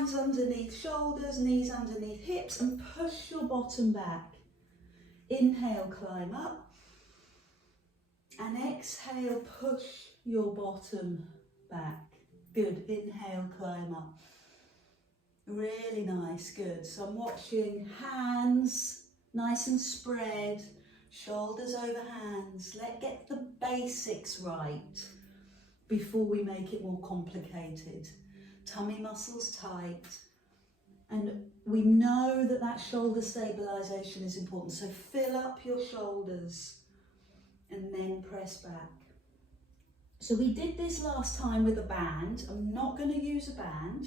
hands underneath shoulders, knees underneath hips, and push your bottom back. Inhale, climb up. And exhale, push your bottom back. Good. Inhale, climb up. Really nice. Good. So I'm watching hands nice and spread, shoulders over hands. Let's get the basics right before we make it more complicated. Tummy muscles tight. And we know that that shoulder stabilization is important. So fill up your shoulders and then press back. So we did this last time with a band. I'm not going to use a band.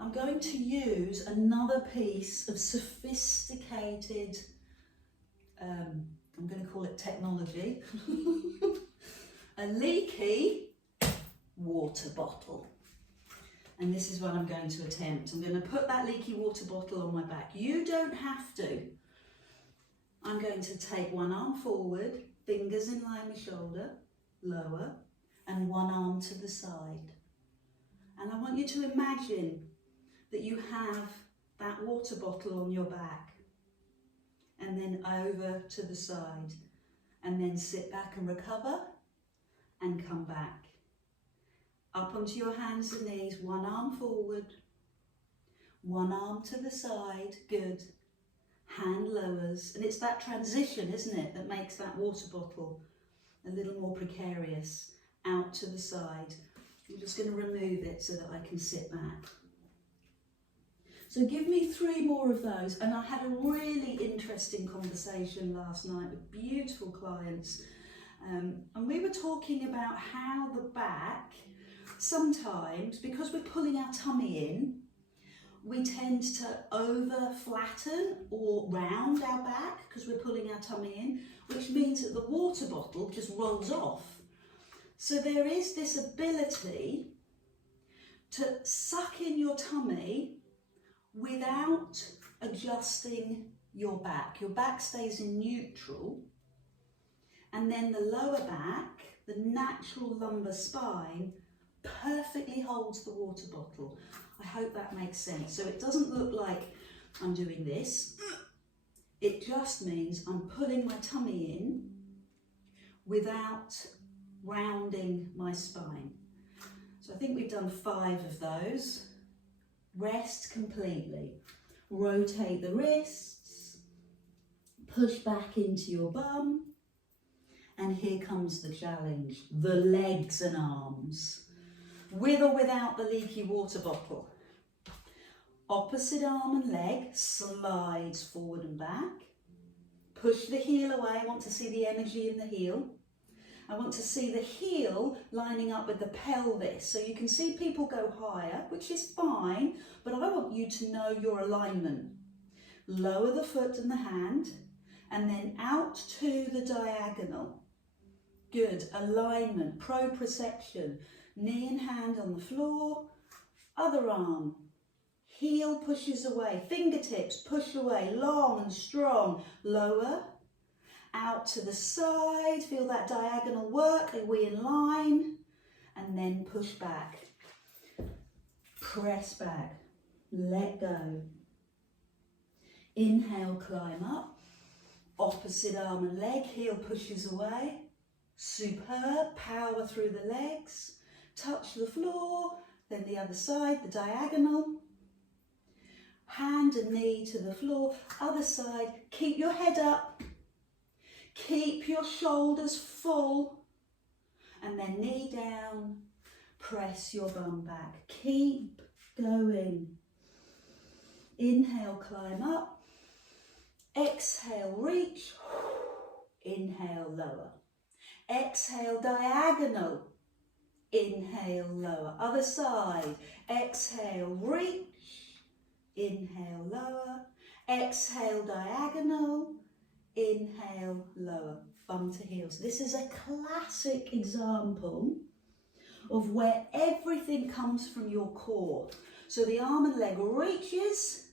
I'm going to use another piece of sophisticated, I'm going to call it technology, a leaky water bottle. And this is what I'm going to attempt. I'm going to put that leaky water bottle on my back. You don't have to. I'm going to take one arm forward, fingers in line with shoulder, lower, and one arm to the side. And I want you to imagine that you have that water bottle on your back, and then over to the side, and then sit back and recover, and come back. Up onto your hands and knees, one arm forward, one arm to the side, good. Hand lowers, and it's that transition, isn't it, that makes that water bottle a little more precarious. Out to the side. I'm just going to remove it so that I can sit back. So give me 3 more of those. And I had a really interesting conversation last night with beautiful clients. And we were talking about how the back, sometimes, because we're pulling our tummy in, we tend to over flatten or round our back because we're pulling our tummy in, which means that the water bottle just rolls off. So there is this ability to suck in your tummy without adjusting your back. Your back stays in neutral, and then the lower back, the natural lumbar spine, perfectly holds the water bottle. I hope that makes sense. So it doesn't look like I'm doing this. It just means I'm pulling my tummy in without rounding my spine. So I think we've done 5 of those. Rest completely. Rotate the wrists, push back into your bum, and here comes the challenge, the legs and arms. With or without the leaky water bottle. Opposite arm and leg slides forward and back. Push the heel away. I want to see the energy in the heel. I want to see the heel lining up with the pelvis. So you can see people go higher, which is fine, but I want you to know your alignment. Lower the foot and the hand, and then out to the diagonal. Good. Alignment, proprioception. Knee and hand on the floor. Other arm. Heel pushes away. Fingertips push away. Long and strong. Lower. Out to the side, feel that diagonal work, are we in line? And then push back, press back, let go. Inhale, climb up, opposite arm and leg, heel pushes away. Superb, power through the legs, touch the floor, then the other side, the diagonal. Hand and knee to the floor, other side, keep your head up. Keep your shoulders full, and then knee down, press your bum back. Keep going. Inhale, climb up. Exhale, reach. Inhale, lower. Exhale, diagonal. Inhale, lower. Other side. Exhale, reach. Inhale, lower. Exhale, diagonal. Inhale, lower, bum to heels. This is a classic example of where everything comes from your core. So the arm and leg reaches,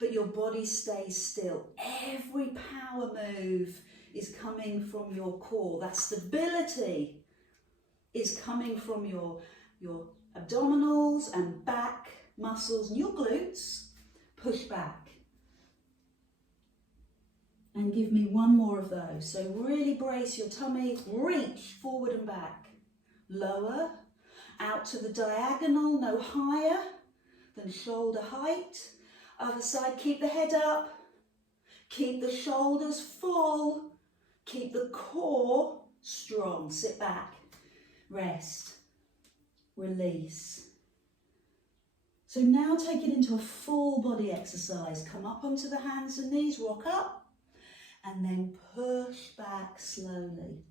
but your body stays still. Every power move is coming from your core. That stability is coming from your abdominals and back muscles in your glutes, push back. And give me one more of those. So really brace your tummy, reach forward and back. Lower, out to the diagonal, no higher than shoulder height. Other side, keep the head up, keep the shoulders full, keep the core strong. Sit back, rest, release. So now take it into a full body exercise. Come up onto the hands and knees, rock up, and then push back slowly.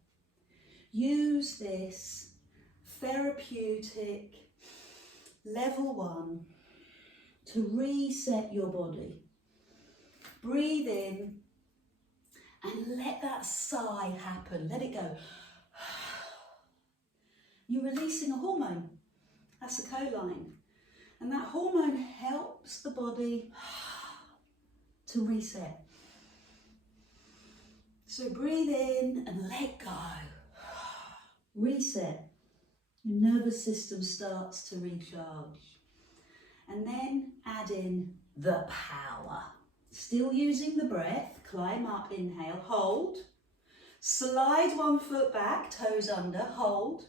Use this therapeutic level 1 to reset your body. Breathe in and let that sigh happen. Let it go. You're releasing a hormone, acetylcholine, and that hormone helps the body to reset. So breathe in and let go. Reset. Your nervous system starts to recharge. And then add in the power. Still using the breath, climb up, inhale, hold. Slide one foot back, toes under, hold.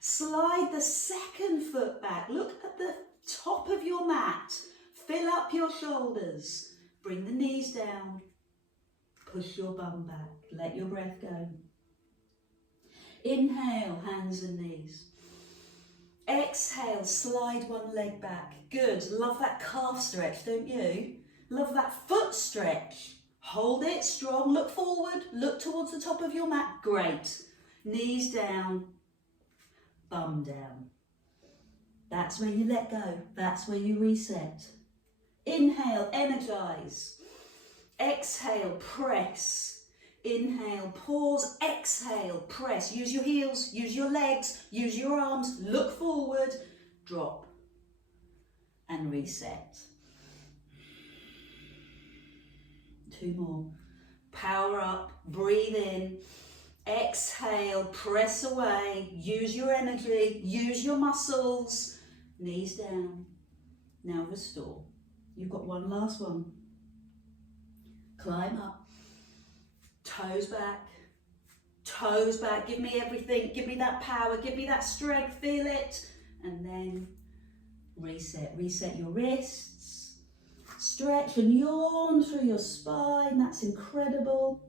Slide the second foot back. Look at the top of your mat. Fill up your shoulders. Bring the knees down. Push your bum back. Let your breath go. Inhale, hands and knees. Exhale, slide one leg back. Good. Love that calf stretch, don't you? Love that foot stretch. Hold it strong. Look forward. Look towards the top of your mat. Great. Knees down. Bum down. That's where you let go. That's where you reset. Inhale, energize. Exhale, press. Inhale, pause, exhale, press. Use your heels, use your legs, use your arms. Look forward, drop, and reset. 2 more. Power up, breathe in. Exhale, press away. Use your energy, use your muscles. Knees down. Now restore. You've got one last one. Climb up. Toes back, give me everything, give me that power, give me that strength, feel it. And then reset your wrists. Stretch and yawn through your spine, that's incredible.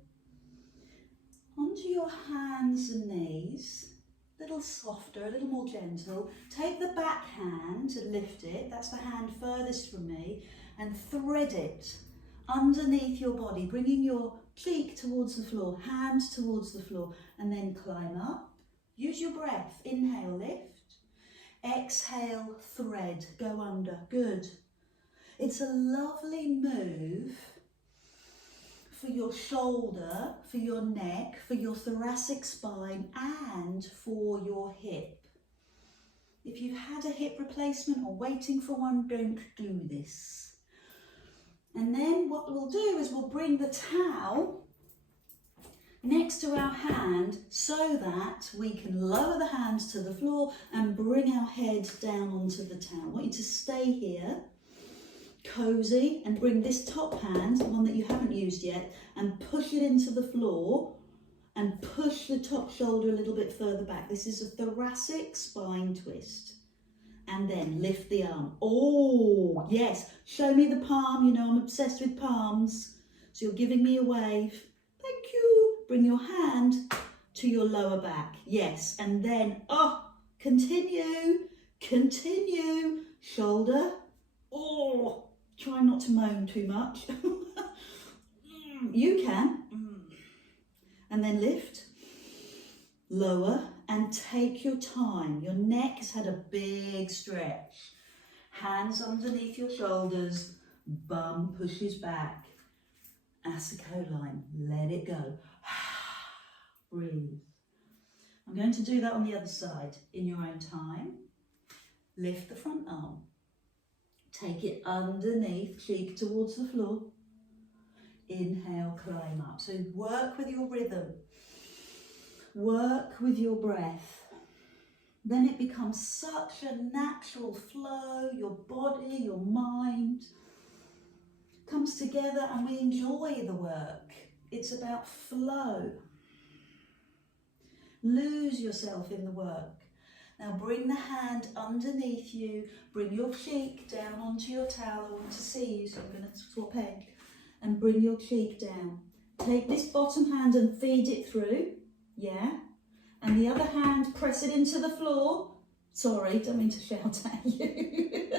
Onto your hands and knees, a little softer, a little more gentle. Take the back hand and lift it, that's the hand furthest from me, and thread it underneath your body, bringing your cheek towards the floor, hand towards the floor, and then climb up. Use your breath. Inhale, lift. Exhale, thread, go under. Good. It's a lovely move for your shoulder, for your neck, for your thoracic spine, and for your hip. If you've had a hip replacement or waiting for one, don't do this. And then what we'll do is we'll bring the towel next to our hand so that we can lower the hands to the floor and bring our head down onto the towel. I want you to stay here, cozy, and bring this top hand, the one that you haven't used yet, and push it into the floor and push the top shoulder a little bit further back. This is a thoracic spine twist. And then lift the arm. Oh, yes. Show me the palm. You know I'm obsessed with palms. So you're giving me a wave. Thank you. Bring your hand to your lower back. Yes. And then, continue. Shoulder. Oh, try not to moan too much. You can. And then lift. Lower. And take your time. Your neck has had a big stretch. Hands underneath your shoulders. Bum pushes back. Acetylcholine. Let it go. Breathe. I'm going to do that on the other side in your own time. Lift the front arm. Take it underneath, cheek towards the floor. Inhale, climb up. So work with your rhythm. Work with your breath. then it becomes such a natural flow. Your body, your mind comes together and we enjoy the work. It's about flow. Lose yourself in the work. Now bring the hand underneath you, bring your cheek down onto your towel. I want to see you, so I'm going to swap head. And bring your cheek down. Take this bottom hand and feed it through, yeah? And the other hand, press it into the floor. Sorry, don't mean to shout at you.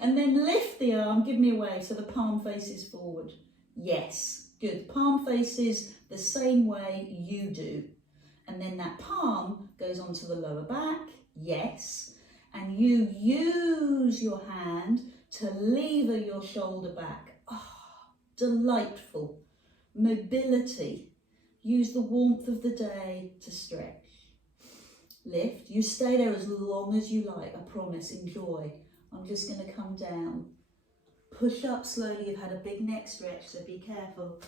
And then lift the arm, give me a wave, so the palm faces forward. Yes, good. Palm faces the same way you do. And then that palm goes onto the lower back, yes. And you use your hand to lever your shoulder back. Ah, delightful. Mobility. Use the warmth of the day to stretch. Lift. You stay there as long as you like, I promise. Enjoy. I'm just going to come down. Push up slowly. You've had a big neck stretch, so be careful.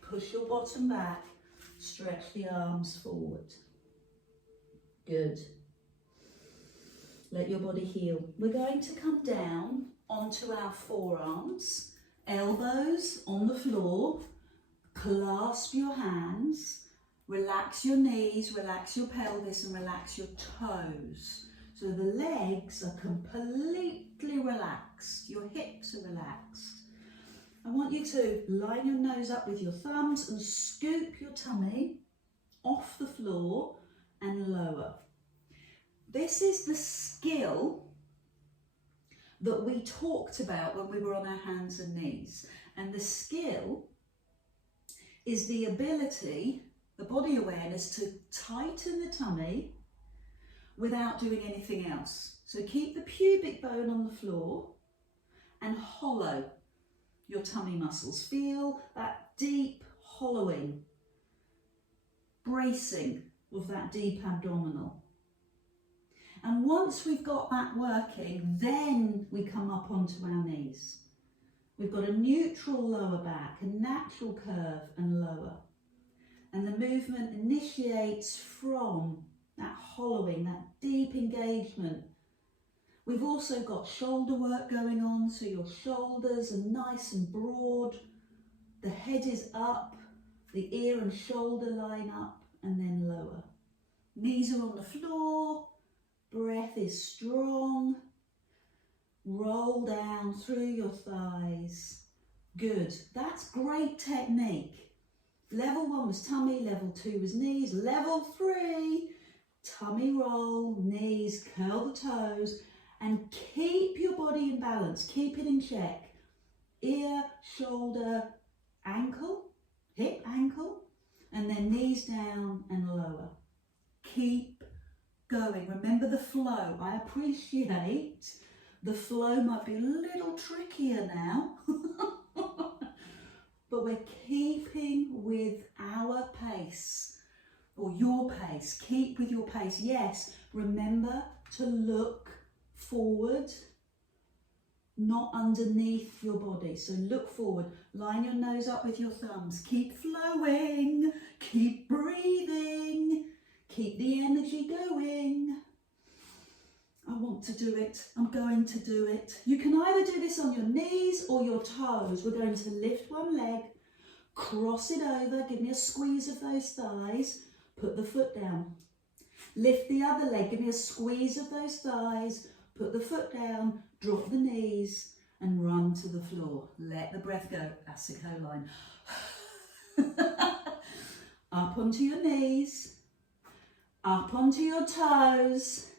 Push your bottom back. Stretch the arms forward. Good. Let your body heal. We're going to come down onto our forearms, elbows on the floor, clasp your hands, relax your knees, relax your pelvis and relax your toes. So the legs are completely relaxed, your hips are relaxed. I want you to line your nose up with your thumbs and scoop your tummy off the floor and lower. This is the skill that we talked about when we were on our hands and knees. And the skill is the ability, the body awareness, to tighten the tummy without doing anything else. So keep the pubic bone on the floor and hollow your tummy muscles. Feel that deep hollowing, bracing of that deep abdominal. And once we've got that working, then we come up onto our knees. We've got a neutral lower back, a natural curve and lower. And the movement initiates from that hollowing, that deep engagement. We've also got shoulder work going on, so your shoulders are nice and broad. The head is up, the ear and shoulder line up and then lower. Knees are on the floor, breath is strong. Roll down through your thighs. Good, that's great technique. Level 1 was tummy, level 2 was knees, level 3, tummy roll, knees, curl the toes, and keep your body in balance, keep it in check. Ear, shoulder, ankle, hip, ankle, and then knees down and lower. Keep going. Remember the flow. I appreciate the flow might be a little trickier now, but we're keeping with our pace, or your pace. Keep with your pace. Yes, remember to look forward, not underneath your body. So look forward, line your nose up with your thumbs, keep flowing, keep breathing, keep the energy going. I want to do it, I'm going to do it. You can either do this on your knees or your toes. We're going to lift one leg, cross it over, give me a squeeze of those thighs, put the foot down. Lift the other leg, give me a squeeze of those thighs, put the foot down, drop the knees and run to the floor. Let the breath go, that's the line. Up onto your knees, up onto your toes.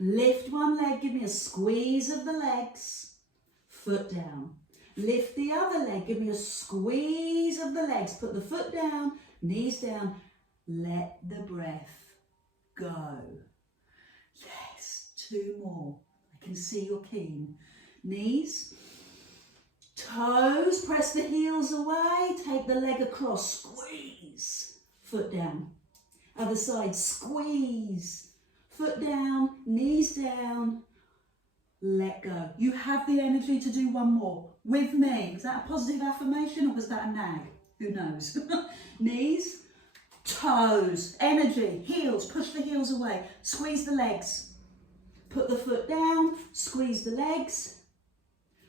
Lift one leg, give me a squeeze of the legs, foot down. Lift the other leg, give me a squeeze of the legs, put the foot down, knees down. Let the breath go. Yes, 2 more. I can see you're keen. Knees, toes, press the heels away, take the leg across, squeeze, foot down. Other side, squeeze, foot down, knees down, let go. You have the energy to do 1 more with me. Was that a positive affirmation or was that a nag? Who knows? Knees, toes, energy, heels, push the heels away, squeeze the legs. Put the foot down, squeeze the legs.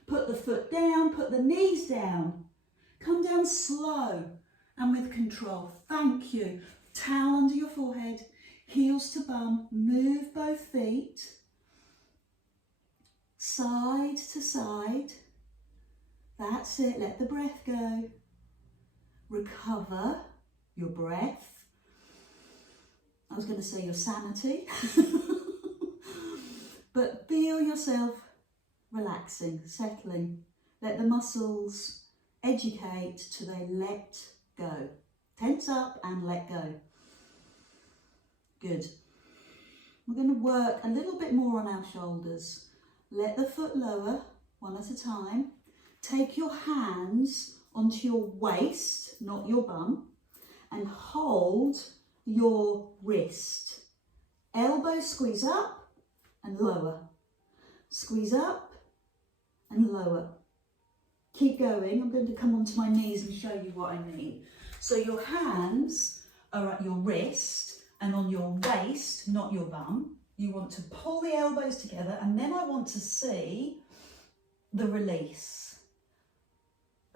Put the foot down, put the knees down. Come down slow and with control. Thank you. Towel under your forehead, heels to bum, move both feet. Side to side. That's it, let the breath go. Recover your breath. I was going to say your sanity. But feel yourself relaxing, settling. Let the muscles educate till they let go. Tense up and let go. Good. We're going to work a little bit more on our shoulders. Let the foot lower, one at a time. Take your hands onto your waist, not your bum, and hold your wrist. Elbows squeeze up and lower. Squeeze up and lower. Keep going. I'm going to come onto my knees and show you what I mean. So your hands are at your wrist and on your waist, not your bum. You want to pull the elbows together, and then I want to see the release.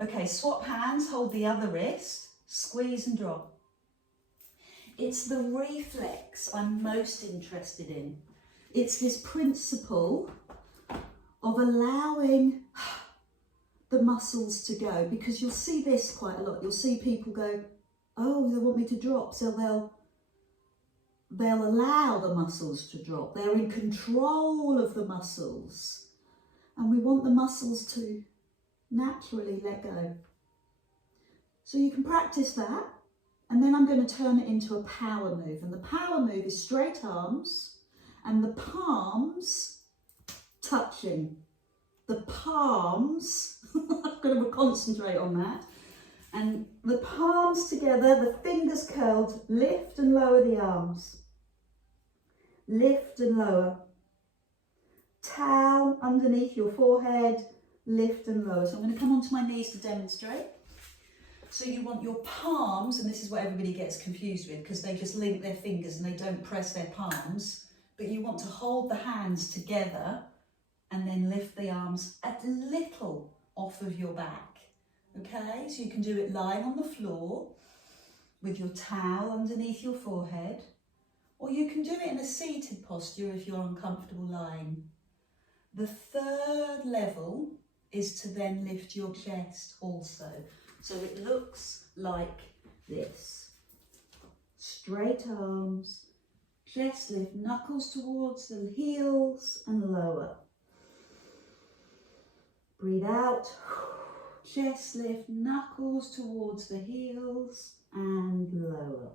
Okay, swap hands, hold the other wrist, squeeze and drop. It's the reflex I'm most interested in. It's this principle of allowing the muscles to go, because you'll see this quite a lot. You'll see people go, oh, they want me to drop, so they'll allow the muscles to drop. They're in control of the muscles, and we want the muscles to naturally let go. So you can practice that, and then I'm going to turn it into a power move, and the power move is straight arms and the palms touching. The palms, I'm going to concentrate on that, and the palms together, the fingers curled, lift and lower the arms. Lift and lower. Towel underneath your forehead, lift and lower. So I'm going to come onto my knees to demonstrate. So you want your palms, and this is what everybody gets confused with because they just link their fingers and they don't press their palms, but you want to hold the hands together and then lift the arms a little off of your back. Okay, so you can do it lying on the floor with your towel underneath your forehead, or you can do it in a seated posture if you're uncomfortable lying. The third level is to then lift your chest also. So it looks like this. Straight arms, chest lift, knuckles towards the heels and lower. Breathe out, chest lift, knuckles towards the heels and lower.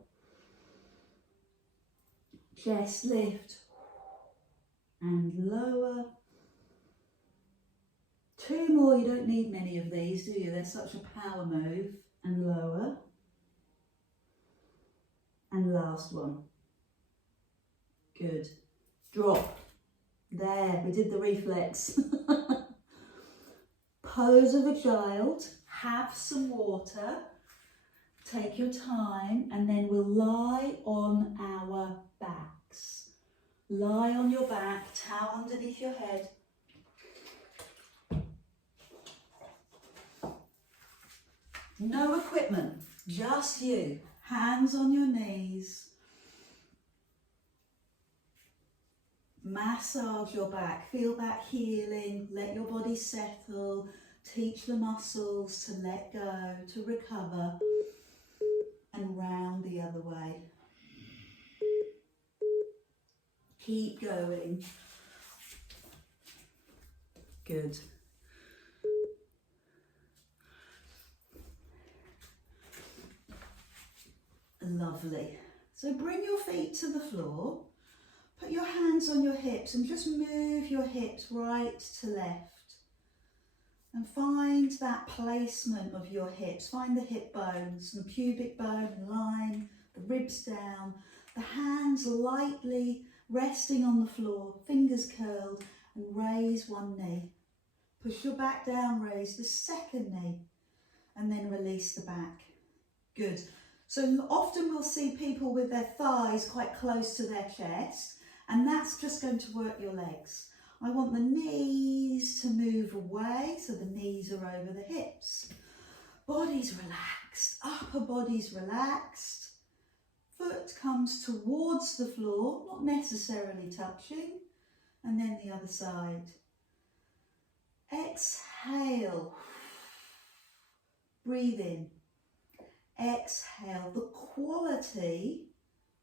Chest lift and lower. Two more, you don't need many of these, do you? They're such a power move. And lower. And last one. Good. Drop. There, we did the reflex. Pose of a child. Have some water. Take your time, and then we'll lie on our backs. Lie on your back, towel underneath your head. No equipment, just you. Hands on your knees. Massage your back, feel that healing, let your body settle, teach the muscles to let go, to recover, and round the other way. Keep going. Good. Lovely. So bring your feet to the floor, put your hands on your hips and just move your hips right to left. And find that placement of your hips. Find the hip bones, the pubic bone in line, the ribs down, the hands lightly resting on the floor, fingers curled, and raise one knee. Push your back down, raise the second knee, and then release the back. Good. So often we'll see people with their thighs quite close to their chest, and that's just going to work your legs. I want the knees to move away, so the knees are over the hips. Body's relaxed, upper body's relaxed. Foot comes towards the floor, not necessarily touching, and then the other side. Exhale, breathe in. Exhale. The quality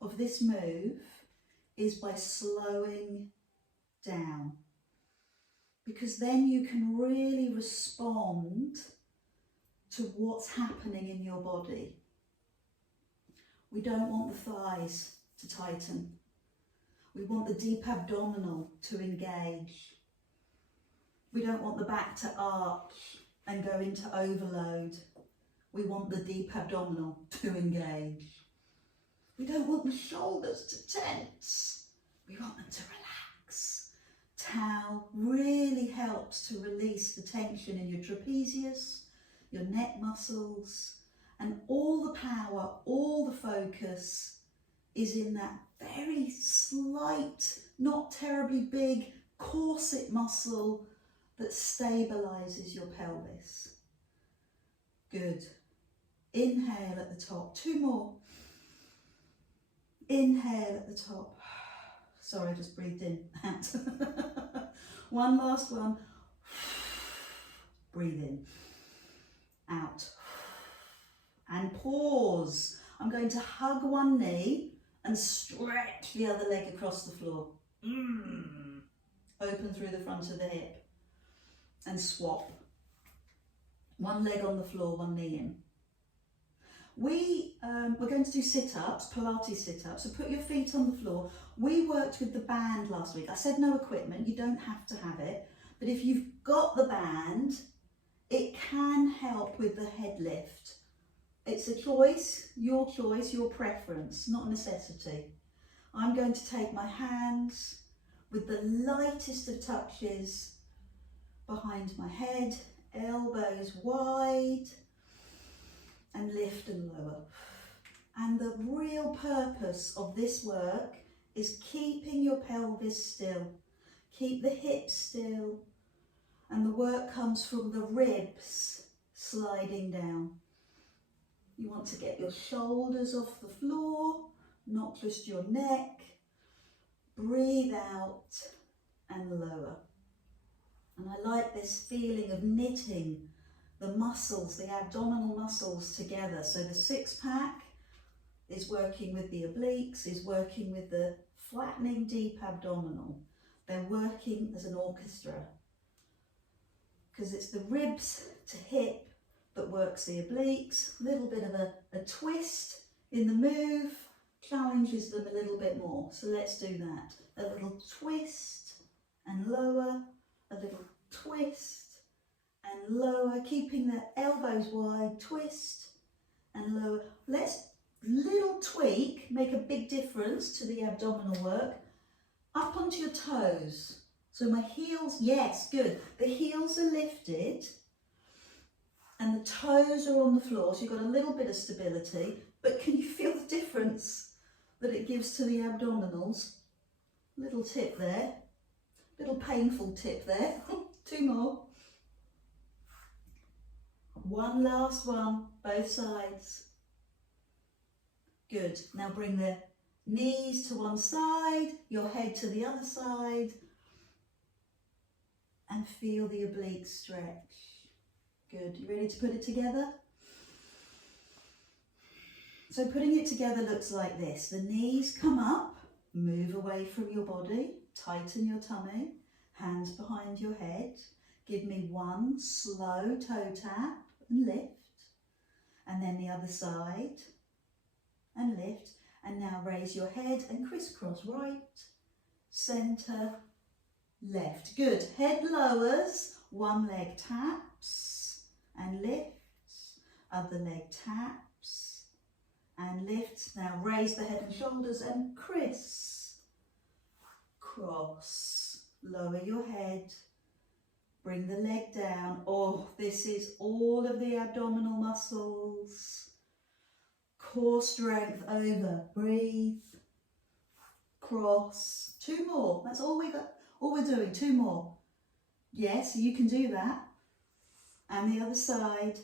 of this move is by slowing down, because then you can really respond to what's happening in your body. We don't want the thighs to tighten. We want the deep abdominal to engage. We don't want the back to arch and go into overload. We want the deep abdominal to engage. We don't want the shoulders to tense. We want them to relax. Tau really helps to release the tension in your trapezius, your neck muscles, and all the power, all the focus is in that very slight, not terribly big corset muscle that stabilizes your pelvis. Good. Inhale at the top. 2 more. Inhale at the top. Sorry, I just breathed in. Out. One last one. Breathe in. Out. And pause. I'm going to hug one knee and stretch the other leg across the floor. Open through the front of the hip and swap. One leg on the floor, one knee in. We're going to do sit-ups, Pilates sit-ups, so put your feet on the floor. We worked with the band last week. I said no equipment, you don't have to have it, but if you've got the band, it can help with the head lift. It's a choice, your preference, not a necessity. I'm going to take my hands with the lightest of touches behind my head, elbows wide, and lift and lower. And the real purpose of this work is keeping your pelvis still. Keep the hips still. And the work comes from the ribs sliding down. You want to get your shoulders off the floor, not just your neck. Breathe out and lower. And I like this feeling of knitting the muscles, the abdominal muscles together. So the 6-pack is working with the obliques, is working with the flattening deep abdominal. They're working as an orchestra, because it's the ribs to hip that works the obliques. A little bit of a twist in the move challenges them a little bit more. So let's do that. A little twist and lower, a little twist and lower, keeping the elbows wide, twist and lower. Let's little tweak, make a big difference to the abdominal work. Up onto your toes. So my heels, yes, good. The heels are lifted and the toes are on the floor. So you've got a little bit of stability, but can you feel the difference that it gives to the abdominals? Little tip there, little painful tip there. 2 more. One last one, both sides. Good. Now bring the knees to one side, your head to the other side, and feel the obliques stretch. Good. You ready to put it together? So putting it together looks like this. The knees come up, move away from your body, tighten your tummy, hands behind your head. Give me one slow toe tap and lift, and then the other side and lift, and now raise your head and crisscross right, centre, left. Good. Head lowers, one leg taps and lifts, other leg taps and lifts. Now raise the head and shoulders and cross. Lower your head. Bring the leg down. Oh, this is all of the abdominal muscles. core strength over. Breathe. Cross. 2 more. That's all we're doing. 2 more. Yes, you can do that. And the other side.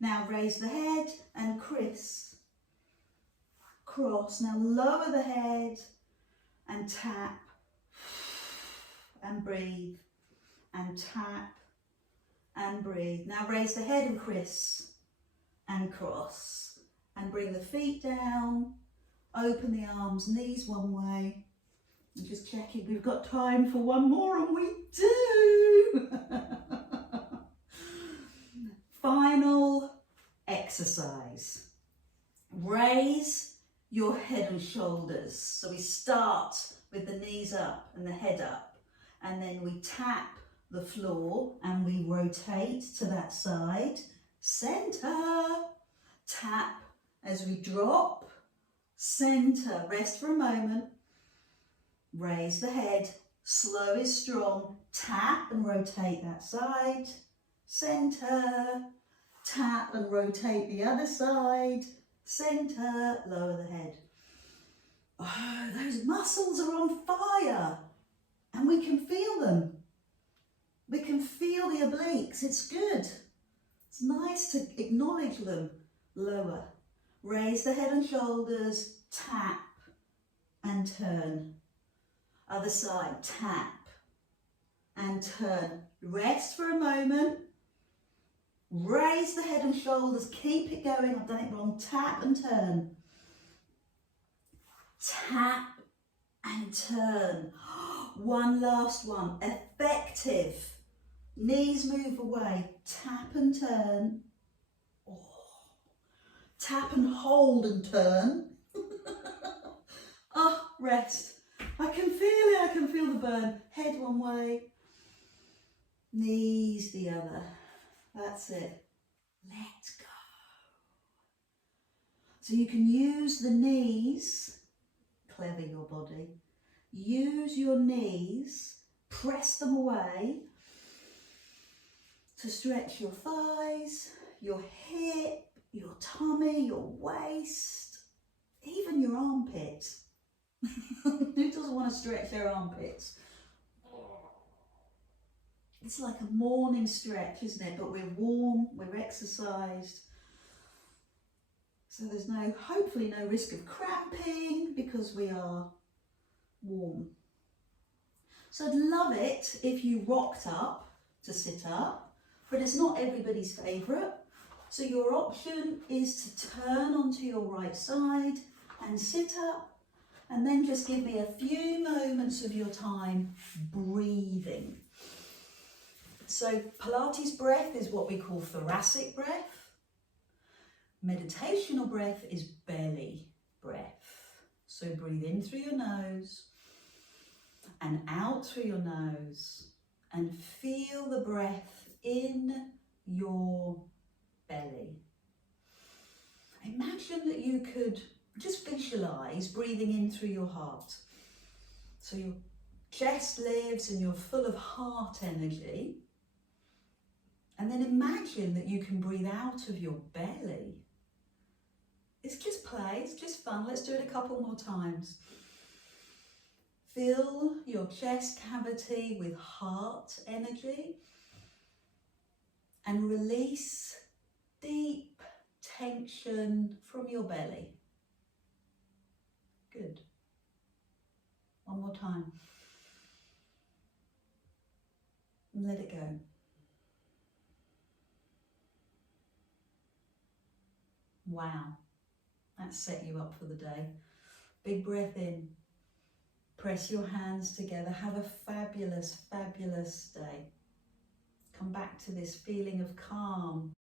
Now raise the head and cross. Now lower the head and tap and breathe and tap and breathe. Now raise the head and cross and bring the feet down. Open the arms, knees one way. I'm just checking we've got time for one more, and we do. Final exercise. Raise your head and shoulders. So we start with the knees up and the head up, and then we tap the floor and we rotate to that side. Center. Tap as we drop. Center. Rest for a moment. Raise the head. Slow is strong. Tap and rotate that side. Center. Tap and rotate the other side. Center. Lower the head. Oh, those muscles are on fire. And we can feel them. We can feel the obliques. It's good. It's nice to acknowledge them. Lower. Raise the head and shoulders. Tap and turn. Other side. Tap and turn. Rest for a moment. Raise the head and shoulders. Keep it going. I've done it wrong. Tap and turn. Tap and turn. One last one. Effective. Knees move away. Tap and turn. Oh. Tap and hold and turn. Oh, rest. I can feel it. I can feel the burn. Head one way. Knees the other. That's it. Let go. So you can use the knees. Clever your body. Use your knees. Press them away to stretch your thighs, your hip, your tummy, your waist, even your armpits. Who doesn't want to stretch their armpits? It's like a morning stretch, isn't it? But we're warm, we're exercised. So there's hopefully no risk of cramping because we are warm. So I'd love it if you rocked up to sit up, but it's not everybody's favourite. So your option is to turn onto your right side and sit up, and then just give me a few moments of your time breathing. So Pilates breath is what we call thoracic breath. Meditational breath is belly breath. So breathe in through your nose and out through your nose, and feel the breath in your belly. Imagine that you could just visualise breathing in through your heart. So your chest lifts and you're full of heart energy. And then imagine that you can breathe out of your belly. It's just play, it's just fun. Let's do it a couple more times. Fill your chest cavity with heart energy and release deep tension from your belly. Good. One more time. And let it go. Wow, that set you up for the day. Big breath in. Press your hands together. Have a fabulous, fabulous day. Come back to this feeling of calm,